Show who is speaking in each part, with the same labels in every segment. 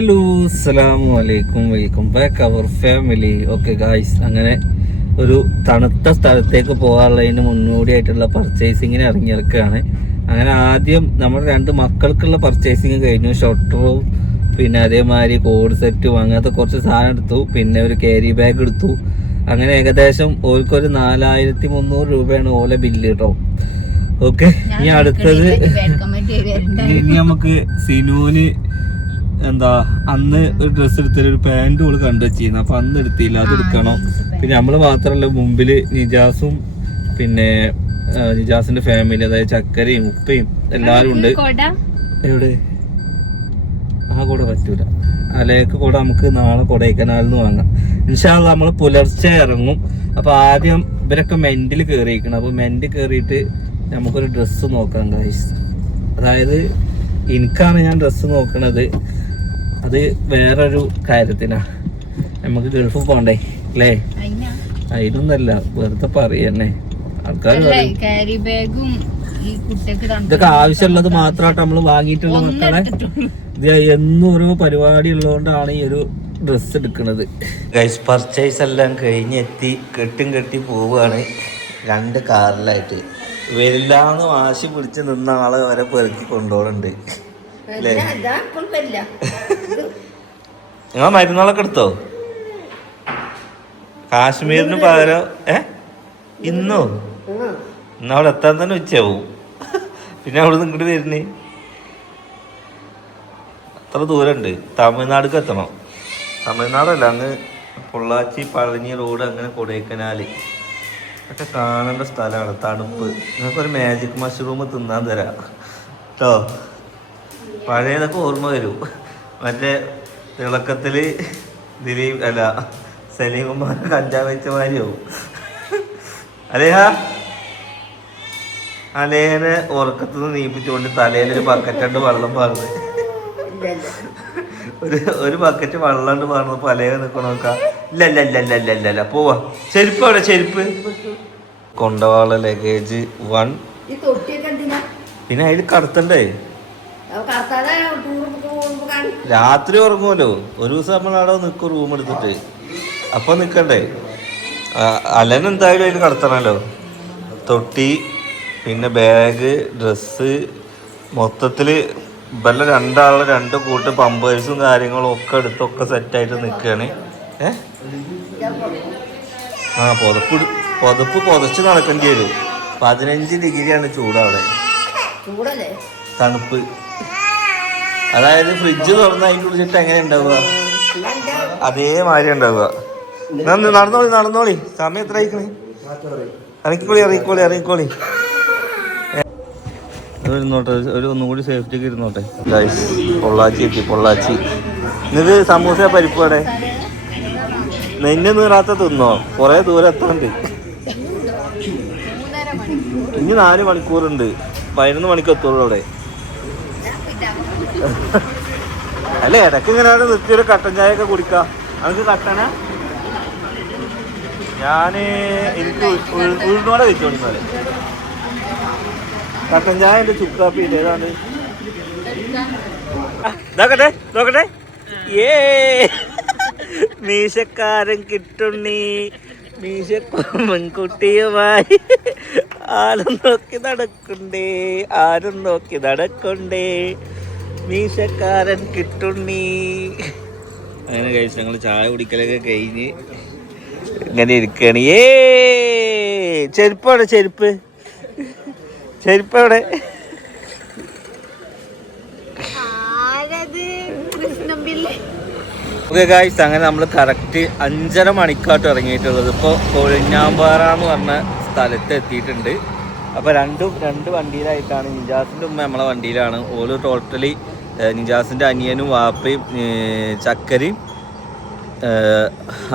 Speaker 1: Hello അസ്സലാമു അലൈക്കും welcome back our family okay guys അങ്ങനെ ഒരു തണുത്ത സ്ഥലത്തേക്ക് പോകാനുള്ളതിന് മുന്നോടിയായിട്ടുള്ള പർച്ചേസിങ്ങിന് ഇറങ്ങിയിറക്കുകയാണ് അങ്ങനെ ആദ്യം നമ്മുടെ രണ്ട് മക്കൾക്കുള്ള പർച്ചേസിങ് കഴിഞ്ഞു. ഷട്ടറും പിന്നെ അതേമാതിരി കോഡ് സെറ്റും അങ്ങനത്തെ കുറച്ച് സാധനം എടുത്തു. പിന്നെ ഒരു ക്യാരി ബാഗ് എടുത്തു. അങ്ങനെ ഏകദേശം ഓൽക്കൊരു നാലായിരത്തി മുന്നൂറ് രൂപയാണ് ഓലെ ബില്ല് കേട്ടോ ഓക്കെ ഇനി അടുത്തത് ഇനി നമുക്ക് സിനുവിന് എന്താ അന്ന് ഒരു ഡ്രസ്സ് എടുത്തിട്ട് ഒരു പാന്റ് ഓൾ കണ്ടു വെച്ചിരുന്നു. അപ്പൊ അന്ന് എടുത്തില്ല അത് എടുക്കണം. പിന്നെ നമ്മൾ മാത്രല്ല മുമ്പിൽ നിജാസും പിന്നെ നിജാസിന്റെ ഫാമിലി അതായത് ചക്കരയും ഉപ്പയും എല്ലാരും ഉണ്ട്. എവിടെ? ആ കൂടെ പറ്റൂല. അലേക്ക് കൂടെ നമുക്ക് നാളെ കൊടൈക്കനാലിൽ നിന്ന് വാങ്ങാം. ഇൻഷാല്ല നമ്മൾ പുലർച്ചെ ഇറങ്ങും. അപ്പൊ ആദ്യം ഇവരൊക്കെ മെന്റിൽ കയറിയിരിക്കണം അപ്പൊ മെന്റ് കയറിയിട്ട് നമുക്കൊരു ഡ്രസ്സ് നോക്കാം ഗൈസ് അതായത് എനിക്കാണ് ഞാൻ ഡ്രസ്സ് നോക്കണത്. അത് വേറൊരു കാര്യത്തിനാ. നമുക്ക് ഗൾഫ് പോണ്ടേ അല്ലേ? അതിനൊന്നല്ല വെറുതെ പറയന്നെ. ആൾക്കാർ
Speaker 2: ക്യാരി ബാഗും ഈ കുട്ടിക്ക്
Speaker 1: ഇതൊക്കെ ആവശ്യമുള്ളത് മാത്രമായിട്ട് നമ്മൾ വാങ്ങിയിട്ടുള്ള മക്കളെ. ഇത് എന്നും ഓരോ പരിപാടി ഉള്ളതുകൊണ്ടാണ് ഈ ഒരു ഡ്രസ്സ് എടുക്കുന്നത് ഗൈസ് പർച്ചേസ് എല്ലാം കഴിഞ്ഞെത്തി കെട്ടും കെട്ടി പോവുകയാണ് രണ്ട് കാറിലായിട്ട്. വരില്ലാന്ന് വാശി പിടിച്ച് നിന്ന ആളെ വരെ പെറുക്കി കൊണ്ടുപോകണുണ്ട് അല്ലേ നിങ്ങൾ മരുന്നുകളൊക്കെ എടുത്തോ? കാശ്മീരിന് പകരം ഏ? ഇന്നോ? ഇന്ന് അവിടെ എത്താൻ തന്നെ ഉച്ചയാവും. പിന്നെ അവിടെ നിന്ന് ഇങ്ങോട്ട് വരുന്നേ? അത്ര ദൂരമുണ്ട് തമിഴ്നാടിക്ക് എത്തണം. തമിഴ്നാടല്ല അങ്ങ് പൊള്ളാച്ചി പഴഞ്ഞി റോഡ് അങ്ങനെ കൊടൈക്കനാൽ ഒക്കെ കാണേണ്ട സ്ഥലമാണ് തണുപ്പ്. നിങ്ങൾക്കൊരു മാജിക് മഷ്റൂം തിന്നാൻ തരാം. കേട്ടോ പഴയതൊക്കെ ഓർമ്മ വരും. മറ്റേ തിളക്കത്തിൽ ദിലീപ് അല്ല സലീമുമാർ കഞ്ചാവ് വെച്ച മാതിരിയാവും അലേഹ? അലേനെ ഉറക്കത്തുനിന്ന് നീപ്പിച്ചുകൊണ്ട് തലയിലൊരു ബക്കറ്റുണ്ട് വെള്ളം പാർന്ന്. ഒരു ഒരു ബക്കറ്റ് വെള്ളം കണ്ട് പലയെ നിക്കണോക്ക ഇല്ല ഇല്ല ഇല്ല ഇല്ല ഇല്ല ഇല്ല ഇല്ല പോവാ. ചെരുപ്പ് അവിടെ ചെരുപ്പ്? കൊണ്ടവാള ലഗേജ് വൺ പിന്നെ അതിൽ കടത്തണ്ടേ?
Speaker 3: കാണി
Speaker 1: രാത്രി ഉറങ്ങുമല്ലോ. ഒരു ദിവസം നമ്മൾ അവിടെ നിൽക്കും റൂം എടുത്തിട്ട്. അപ്പൊ നിൽക്കണ്ടേ അലൻ എന്തായാലും അതിൽ കടത്തണല്ലോ. തൊട്ടി പിന്നെ ബാഗ് ഡ്രസ്സ് മൊത്തത്തിൽ ഇവരുടെ രണ്ടാളുടെ രണ്ട് കൂട്ട് പമ്പേഴ്സും കാര്യങ്ങളും ഒക്കെ എടുത്തൊക്കെ സെറ്റായിട്ട് നിൽക്കുകയാണ് ഏ? ആ പുതപ്പ് പുതപ്പ് പുതച്ച് നടക്കേണ്ടി വരും. പതിനഞ്ച് ഡിഗ്രിയാണ് ചൂടവിടെ. തണുപ്പ്. അതായത് ഫ്രിഡ്ജ് തുറന്ന് അതിന്റെ ഉള്ളിട്ട് എങ്ങനെ ഉണ്ടാവുക? അതേമാതിരി ഉണ്ടാവുക. നന്ദി നടന്നോളി നടന്നോളി. സമയം എത്ര ആയിക്കണേ? ഇറങ്ങിക്കോളി ഇറങ്ങിക്കോളി ഇറങ്ങിക്കോളി. ഇരുന്നോട്ടെ ഒരു ഒന്നും കൂടി സേഫ്റ്റിക്ക് ഇരുന്നോട്ടെ. ഗൈസ് പൊള്ളാച്ചി എത്തി പൊള്ളാച്ചി. നിങ്ങൾക്ക് സമൂസ പരിപ്പോടെ നെഞ്ഞ് നീറാത്ത തിന്നോ? കുറെ ദൂരം എത്താണ്ട്. ഇനി നാല് മണിക്കൂറുണ്ട്. പതിനൊന്ന് മണിക്ക് എത്തുള്ളൂ അവിടെ. അല്ല ഇടയ്ക്ക് ഇങ്ങനെ നിർത്തി ഒരു കട്ടൻ ചായ ഒക്കെ കുടിക്കാം. അതൊക്കെ കട്ടന? ഞാൻ എനിക്ക് ഉഴു- ഉഴുന്നോടെ കഴിച്ചോളി എന്നാൽ കട്ടൻ ചായ എന്റെ ചുക്കാപ്പി ഏതാണ് നോക്കട്ടെ നോക്കട്ടെ. ഏ മീശക്കാരൻ കിട്ടുണ്ണി. മീശക്കുട്ടിയുമായി ആരും നോക്കി നടക്കണ്ടേ ആരും നോക്കി നടക്കണ്ടേ. മീശക്കാരൻ കിട്ടുണ്ണി. അങ്ങനെ കഴിച്ചു. ഞങ്ങൾ ചായ കുടിക്കലൊക്കെ കഴിഞ്ഞ് ഇങ്ങനെ ഇരിക്കണ. ഏ ചെരുപ്പവിടെ ചെരുപ്പ്. ചെരുപ്പവിടെ ഓക്കെ ഗായ്സ് അങ്ങനെ നമ്മൾ കറക്റ്റ് അഞ്ചര മണിക്കാട്ട് ഇറങ്ങിയിട്ടുള്ളത്. ഇപ്പോൾ കൊഴിഞ്ഞാമ്പാറ എന്ന് പറഞ്ഞ സ്ഥലത്ത് എത്തിയിട്ടുണ്ട്. അപ്പോൾ രണ്ടും രണ്ട് വണ്ടിയിലായിട്ടാണ് നിജാസിന്റെ ഉമ്മ നമ്മളെ വണ്ടിയിലാണ്. ഓരോ ടോട്ടലി നിജാസിന്റെ അനിയനും വാപ്പയും ചക്കരയും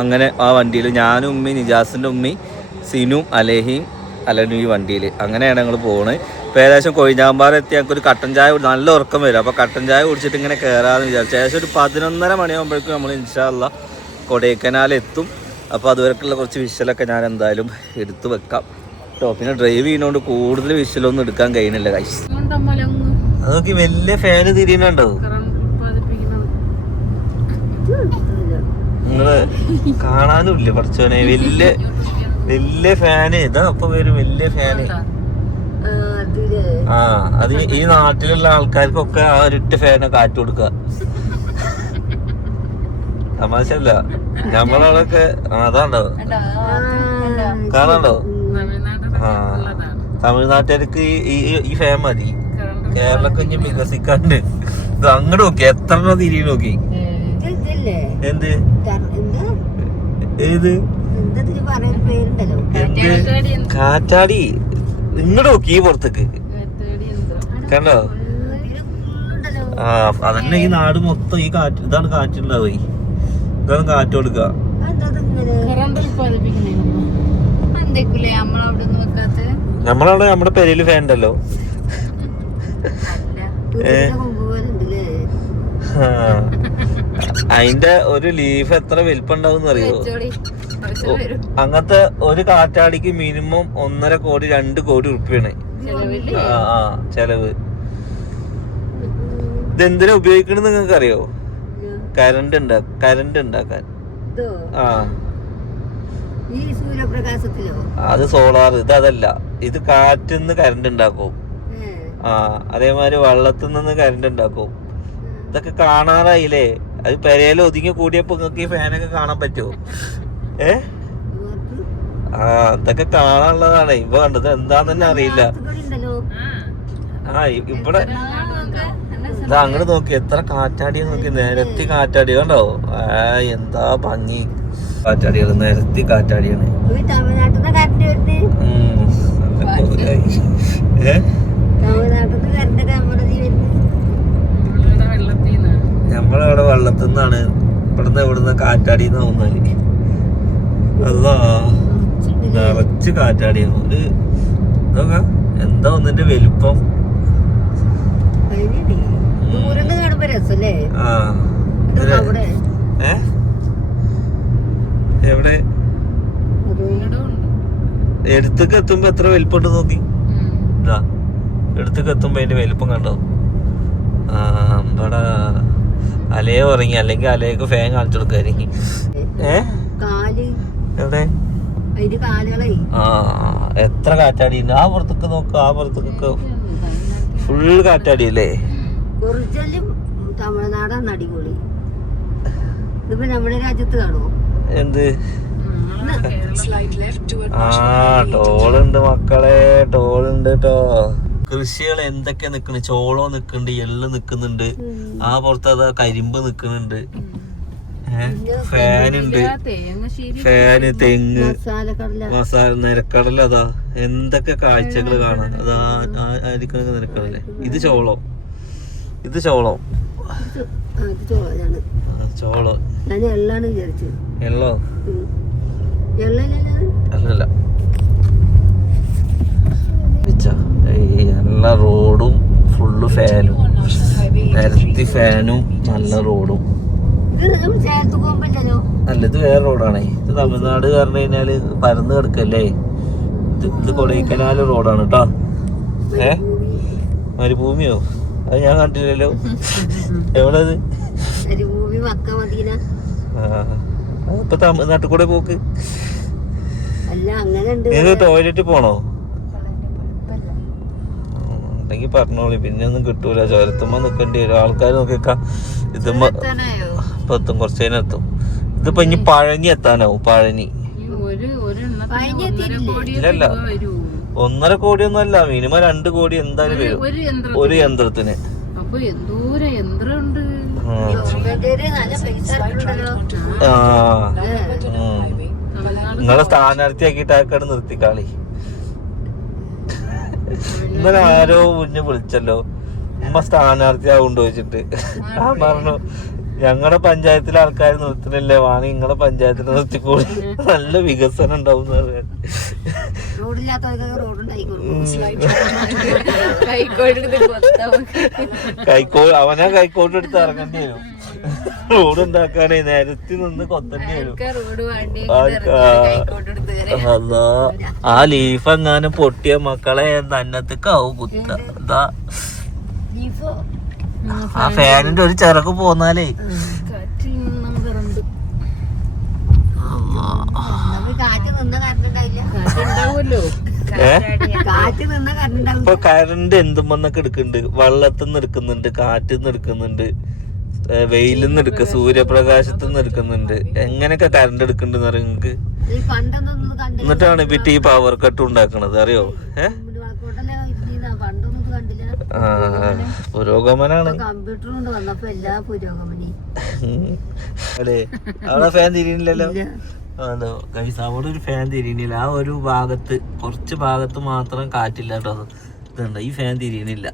Speaker 1: അങ്ങനെ ആ വണ്ടിയിൽ ഞാനും ഉമ്മി നിജാസിന്റെ ഉമ്മി സിനും അലേഹിയും അലനും ഈ വണ്ടിയിൽ അങ്ങനെയാണ് ഞങ്ങൾ പോകുന്നത് ഇപ്പോൾ ഏകദേശം കൊഴിഞ്ഞാമ്പാറ എത്തി ഞങ്ങൾക്ക് ഒരു കട്ടൻ ചായ നല്ല ഉറക്കം വരും. അപ്പോൾ കട്ടൻ ചായ കുടിച്ചിട്ട് ഇങ്ങനെ കയറാമെന്ന് വിചാരിച്ചു. ഏകദേശം ഒരു പതിനൊന്നര മണിയാകുമ്പോഴേക്കും നമ്മൾ ഇൻഷാല്ല കൊടൈക്കനാൽ എത്തും. അപ്പോൾ അതുവരെക്കുള്ള കുറച്ച് വിഷലൊക്കെ ഞാൻ എന്തായാലും എടുത്തു വെക്കാം. കേട്ടോ പിന്നെ ഡ്രൈവ് ചെയ്യുന്നതുകൊണ്ട് കൂടുതൽ വിഷലൊന്നും എടുക്കാൻ കഴിയുന്നില്ല കൈസ് അതൊക്കെ വലിയ ഫാന് തിരിയുന്നുണ്ടോ? കാണാനും ഇല്ല പഠിച്ചോനെ വലിയ വലിയ ഫാന് ഇതാ അപ്പൊ വരും വലിയ ഫാന്
Speaker 3: ആ,
Speaker 1: അത് ഈ നാട്ടിലുള്ള ആൾക്കാർക്കൊക്കെ ആ ഒരിട്ട് ഫാനെ കാറ്റ് കൊടുക്ക. തമാശല്ല നമ്മളവിടൊക്കെ അതാണ്ടോ? കാണാണ്ടോ? ആ തമിഴ്നാട്ടുകാർക്ക് ഈ ഈ ഫാൻ മതി. കേരളക്ക് ഇനി വികസിക്കാണ്ട്. ഇത് അങ്ങോട്ട് നോക്കി. എത്ര തിരി നോക്കി. എന്ത്? ഏത്?
Speaker 3: എന്താ
Speaker 1: കാറ്റാടി ഇങ്ങോട്ട് നോക്കി ഈ പുറത്തേക്ക്. കണ്ടോ? ആ അതന്നെ ഈ നാട് മൊത്തം ഈ കാറ്റ് ഇതാണ് കാറ്റുണ്ടാവ്. ഇതാണ് കാറ്റ് കൊടുക്കുക
Speaker 2: നമ്മളവിടെ
Speaker 1: നമ്മുടെ പെരയിൽ ഫാൻ ഉണ്ടല്ലോ
Speaker 3: തുരുത്തിന്റെ കൊമ്പ് പോലെ ഉണ്ടല്ലേ
Speaker 1: ആ. അതിന്റെ ഒരു ലീഫ് എത്ര വലിപ്പുണ്ടാവും അറിയോ? അങ്ങനത്തെ ഒരു കാറ്റാടിക്ക് മിനിമം ഒന്നര കോടി രണ്ട് കോടി ഉറുപ്പിയാണ്. ആ ചെലവ്. ഇതെന്തിനാ ഉപയോഗിക്കണെന്ന് നിങ്ങൾക്ക് അറിയോ കരണ്ട് ഉണ്ടാ കരണ്ട് ഉണ്ടാക്കാൻ. ആ. അത് സോളാർ ഇത് അതല്ല ഇത് കാറ്റിന്ന് കരണ്ട് ഉണ്ടാക്കും. അതേമാതിരി വള്ളത്തിൽ നിന്ന് കരണ്ട് ഉണ്ടാക്കും. ഇതൊക്കെ കാണാറായില്ലേ? അത് പെരയിൽ ഒതുങ്ങി കൂടിയപ്പോ നിങ്ങൾക്ക് ഈ ഫാനൊക്കെ കാണാൻ പറ്റുമോ ഏ? ആ ഇതൊക്കെ കാണാനുള്ളതാണ്. ഇപ്പൊ കണ്ടത് എന്താന്ന് തന്നെ അറിയില്ല. ആ ഇവിടെ ഇതാ അങ്ങോട്ട് നോക്കി. എത്ര കാറ്റാടി നോക്കി. നിരത്തി കാറ്റാടി കണ്ടോ? ആ എന്താ ഭംഗി. കാറ്റാടികൾ നിരത്തി കാറ്റാടിയാണ്.
Speaker 3: തമിഴ്നാട്ടിൽ നിന്ന് കറണ്ട് വരുന്നത്
Speaker 1: ഉം. നല്ല കോലായി. ഏ
Speaker 3: തമിഴ്നാട്ടിൽ നിന്ന് കറണ്ട് നമ്മുടെ വരുന്നത്
Speaker 1: നമ്മളവിടെ വെള്ളത്തിൽ നിന്നാണ് ഇവിടുന്ന് ഇവിടുന്ന് കാറ്റാടി തോന്നാൽ അല്ല നിറച്ച് കാറ്റാടിയാണ് ഒരു നോക്ക എന്താ ഒന്നിന്റെ വലിപ്പം? എവിടെ? എടുത്തേക്ക് എത്തുമ്പോ എത്ര വലിപ്പമുണ്ട് നോക്കി. എടുത്തേക്ക് എത്തുമ്പോ അതിന്റെ വലിപ്പം കണ്ടോ? ആ ഇവിടെ അലയെ ഉറങ്ങി അല്ലെങ്കിൽ അലയൊക്കെ ഫാൻ കാണിച്ചു കൊടുക്കായിരിക്കും ഏ? എവിടെ? ആ എത്ര കാറ്റാടി ഉണ്ട് ആ പുറത്തൊക്കെ നോക്ക് ആ പുറത്തൊക്കെ ഫുൾ കാറ്റാടി അല്ലേ
Speaker 3: ഒറിജിനലും തമിഴ്നാടാണ് അടിപൊളി. ഇതിപ്പോ നമ്മുടെ രാജ്യത്ത് കാണുമോ
Speaker 1: എന്ത്? ആ ടോളുണ്ട് മക്കളെ ടോളുണ്ട് ട്ടോ. കൃഷികൾ എന്തൊക്കെ നിക്കണ്? ചോളം നിക്കുന്നുണ്ട് എള്ള് നിക്കുന്നുണ്ട്. ആ പുറത്ത് അതാ കരിമ്പ് നിക്കുന്നുണ്ട് ഫാനുണ്ട്. ഫാന് തെങ്ങ്
Speaker 3: മസാല കടല
Speaker 1: മസാല നിരക്കടല അതാ. എന്തൊക്കെ കാഴ്ചകൾ കാണാൻ? അതാ ആയിരിക്കണ നിരക്കടല്ലേ ഇത് ചോളം. ഇത് ചോളം. ചോളം. എള്ളോ. അല്ലല്ല വെച്ചാ, ഈ എല്ലാ റോഡും ഫുള്ള് ഫാനും. നിരത്തി ഫാനും നല്ല റോഡും. അല്ല ഇത് വേറെ റോഡാണേ. ഇത് തമിഴ്നാട് പറഞ്ഞു കഴിഞ്ഞാൽ പരന്ന് കിടക്കല്ലേ. ഇത് ഇത് കൊടൈക്കനാൽ റോഡാണ് കേട്ടോ ഏ? മരുഭൂമിയോ? അത് ഞാൻ കണ്ടില്ലല്ലോ. എവിടെ അത് ഇപ്പൊ തമിഴ്നാട്ടിൽ കൂടെ പോക്ക്. ടോയ്ലറ്റ് പോണോ? ഉണ്ടെങ്കിൽ പറഞ്ഞോളി. പിന്നെ ഒന്നും കിട്ടൂല. ചോരത്തുമ്പോ നിക്കേണ്ടി വരും. ആൾക്കാർ നോക്കിക്ക ഇതുമ്പോ
Speaker 2: എത്താനായോ?
Speaker 1: ഇപ്പൊ എത്തും. കുറച്ച് കഴിഞ്ഞ് എത്തും. ഇതിപ്പോ ഇനി പഴനി എത്താനാവും. പഴനി. ഇല്ലല്ല. ഒന്നര കോടി ഒന്നും അല്ല. മിനിമം രണ്ട് കോടി എന്തായാലും വരും.
Speaker 2: ഒരു യന്ത്രം
Speaker 1: ഒരു യന്ത്രത്തിന്. നിങ്ങളെ സ്ഥാനാർത്ഥിയാക്കിയിട്ട് ആക്കാട് നിർത്തിക്കാളി. ഇന്നലെ ആരോ മുന്നേ വിളിച്ചല്ലോ. ഉമ്മ സ്ഥാനാർത്ഥിയാവുണ്ടോ ചോദിച്ചിട്ട്. ആ പറഞ്ഞു ഞങ്ങളുടെ പഞ്ചായത്തിലെ ആൾക്കാർ നിർത്തുന്നില്ലേ? വാണി നിങ്ങളുടെ പഞ്ചായത്തിൽ നിർത്തിക്കൂടി നല്ല വികസനം ഉണ്ടാവും
Speaker 3: കൈക്കോട്
Speaker 2: കൈക്കോട്ട്
Speaker 1: അവനാ കൈക്കോട്ട് എടുത്ത് ഇറങ്ങേണ്ടി വരും. റോഡ് ഉണ്ടാക്കാനേ നേരത്തെ നിന്ന്
Speaker 2: കയറി
Speaker 1: അല്ലാ ആ ലീഫ് എങ്ങാനും പൊട്ടിയ മക്കളെ നന്നത്തേക്കാവും കുത്ത. എന്താ ആ ഫാനിന്റെ ഒരു ചിറക്ക് പോന്നാലേ. ഇപ്പൊ കറണ്ട്. എന്തുമെന്നൊക്കെ എടുക്കുന്നുണ്ട് വെള്ളത്തിൽ നിന്ന് എടുക്കുന്നുണ്ട്. കാറ്റിൽ നിന്ന് എടുക്കുന്നുണ്ട്. വെയിലിൽ നിന്ന് എടുക്കുക സൂര്യപ്രകാശത്തിൽ നിന്ന് എടുക്കുന്നുണ്ട്. എങ്ങനെയൊക്കെ കറണ്ട് എടുക്കുന്നുണ്ടെന്ന് അറിയോ
Speaker 3: നിങ്ങൾക്ക്
Speaker 1: എന്നിട്ടാണ് ഇപ്പൊ ഈ പവർ കട്ട് ഉണ്ടാക്കണത് അറിയോ? ഏ? പുരോഗമനാണ്. അല്ലേ അവിടെ ഫാൻ
Speaker 3: തിരിയണില്ലല്ലോ.
Speaker 1: അതോ ഗൈസ് അവിടെ ഒരു ഫാൻ തിരിയണില്ല ആ ഒരു ഭാഗത്ത് കുറച്ച് ഭാഗത്ത് മാത്രം കാറ്റില്ല കേട്ടോ ഇതുണ്ട് ഈ ഫാൻ തിരിയണില്ല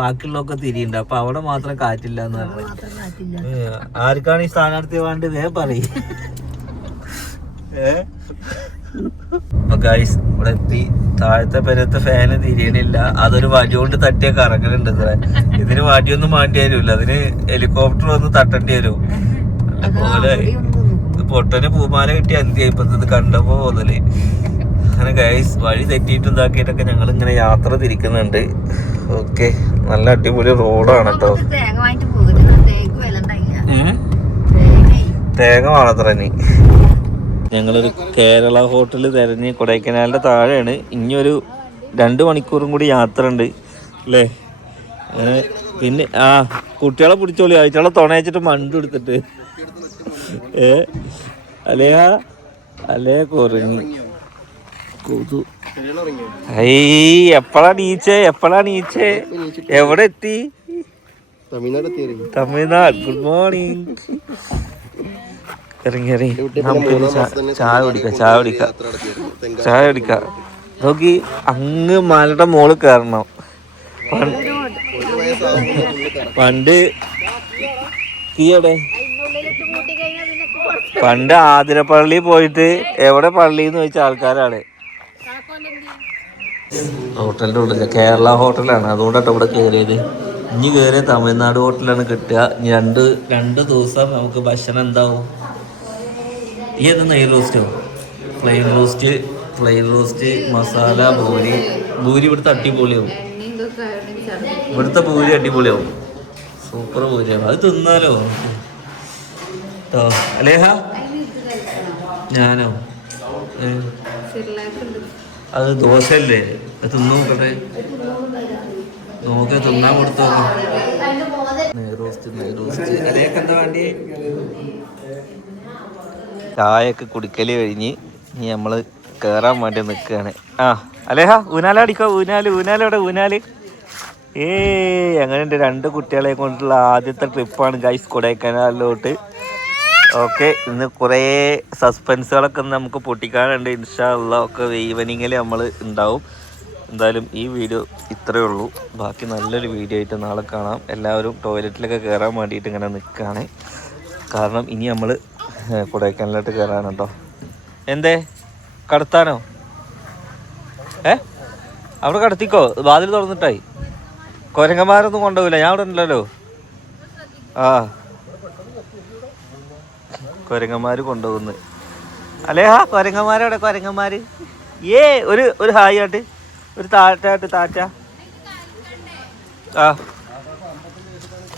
Speaker 1: ബാക്കിയുള്ളതൊക്കെ തിരിയുണ്ട്. അപ്പൊ അവിടെ മാത്രം കാറ്റില്ല എന്ന് പറഞ്ഞു. ആർക്കാണ് ഈ സ്ഥാനാർത്ഥി വേണ്ട വേ പറയും. ഗൈസ് ഇവിടെ എത്തി. താഴത്തെ പെരത്തെ ഫാന് തിരിയണില്ല. അതൊരു വടി കൊണ്ട് തട്ടിയ കറങ്ങലുണ്ട് ഇത്ര ഇതിന് വടിയൊന്നും മാറ്റി തരൂല അതിന് ഹെലികോപ്റ്റർ വന്ന് തട്ടേണ്ടി വരും. അതുപോലെ പൊട്ടന് പൂമാല കിട്ടി എന്തിയാ ഇപ്പത്തത് കണ്ടപ്പോ പോന്നൽ അങ്ങനെ ഗൈസ് വഴി തെറ്റിയിട്ടും ഇതാക്കിയിട്ടൊക്കെ ഞങ്ങൾ ഇങ്ങനെ യാത്ര തിരിക്കുന്നുണ്ട്. ഓക്കെ. നല്ല അടിപൊളി റോഡാണ് കേട്ടോ.
Speaker 3: തേങ്ങ
Speaker 1: വേണത്ര ഇനി. ഞങ്ങളൊരു കേരള ഹോട്ടൽ തിരഞ്ഞ് കൊടൈക്കനാലിന്റെ താഴെയാണ്. ഇനി ഒരു രണ്ട് മണിക്കൂറും കൂടി യാത്ര ഉണ്ട് അല്ലേ? അങ്ങനെ പിന്നെ ആ കുട്ടികളെ പിടിച്ചോളി. ആഴ്ചകളെ തുണയച്ചിട്ട് മണ്ടു എടുത്തിട്ട്. ഏ? അല്ലേ അല്ലേ കുറഞ്ഞു കൊതു. എപ്പോഴാ നീച്ചേ എപ്പോഴാ നീച്ചേ? എവിടെ എത്തി? തമിഴ്നാട് ഗുഡ് മോർണിംഗ് ഇറങ്ങി ഇറങ്ങി. ചായ കുടിക്കാം ചായ കുടിക്കാം. ചായ കുടിക്കാം. നോക്കി അങ്ങ് മലയുടെ മോൾ കയറണം. പണ്ട് പണ്ട് തീയടെ പണ്ട് ആതിരപ്പള്ളി പോയിട്ട് എവിടെ പള്ളി എന്ന് ചോദിച്ച ആൾക്കാരാണ്. ഹോട്ടലിന്റെ ഉള്ളിൽ കേരള ഹോട്ടലാണ്. അതുകൊണ്ടാട്ടോ ഇവിടെ കയറിയത് ഇനി കയറിയ തമിഴ്നാട് ഹോട്ടലാണ് കിട്ടുക. ഇനി രണ്ട് രണ്ട് ദിവസം നമുക്ക് ഭക്ഷണം എന്താവും? ഈ ഏത് നെയ് റോസ്റ്റോ? Plain roast plain roast masala poori. Poori ഇവിടുത്തെ അടിപൊളിയാവും. ഇവിടുത്തെ ഭൂരി അടിപൊളിയാവും. സൂപ്പർ ഭൂരിയാവും അത് തിന്നാലോ കേട്ടോ അലേഹ? ഞാനോ? ഏ. അത് ദോശയല്ലേ? അത് തിന്നു നോക്കട്ടെ നോക്കി തിന്നാൻ കൊടുത്തു. ചായയൊക്കെ കുടിക്കൽ കഴിഞ്ഞ് ഇനി നമ്മൾ കേറാൻ വേണ്ടി നിൽക്കുകയാണ് ആ അലേഹ ഊനാലടിക്കോ ഊനാല് ഊനാലോടെ ഊനാല്. ഏ അങ്ങനെയുണ്ട്. രണ്ട് കുട്ടികളെ കൊണ്ടുള്ള ആദ്യത്തെ ട്രിപ്പാണ് ഗൈസ് കൊടൈക്കനാലിലോട്ട്. ഓക്കെ ഇന്ന് കുറേ സസ്പെൻസുകളൊക്കെ നമുക്ക് പൊട്ടിക്കാനുണ്ട്. ഇൻഷാല്ല ഒക്കെ ഈവനിങ്ങിൽ നമ്മൾ ഉണ്ടാവും എന്തായാലും ഈ വീഡിയോ ഇത്രയേ ഉള്ളൂ. ബാക്കി നല്ലൊരു വീഡിയോ ആയിട്ട് നാളെ കാണാം. എല്ലാവരും ടോയ്ലറ്റിലൊക്കെ കയറാൻ വേണ്ടിയിട്ട് ഇങ്ങനെ നിൽക്കുകയാണ് കാരണം ഇനി നമ്മൾ കൊടൈക്കാനിലോട്ട് കയറാണ് കേട്ടോ. എന്തേ? കടത്താനോ? ഏ? അവിടെ കടത്തിക്കോ? വാതിൽ തുറന്നിട്ടായി. കൊരങ്ങന്മാരൊന്നും കൊണ്ടുപോകില്ല ഞാൻ അവിടെ ഉണ്ടല്ലോ. ആ. കൊരങ്ങന്മാര് കൊണ്ടുപോകുന്നു അല്ലേഹാ കൊരങ്ങന്മാരവിടെ കൊരങ്ങന്മാര്. ഏ ഒരു ഒരു ഹായ് ആട്ട്. ഒരു താറ്റാട്ട് താറ്റ ആ.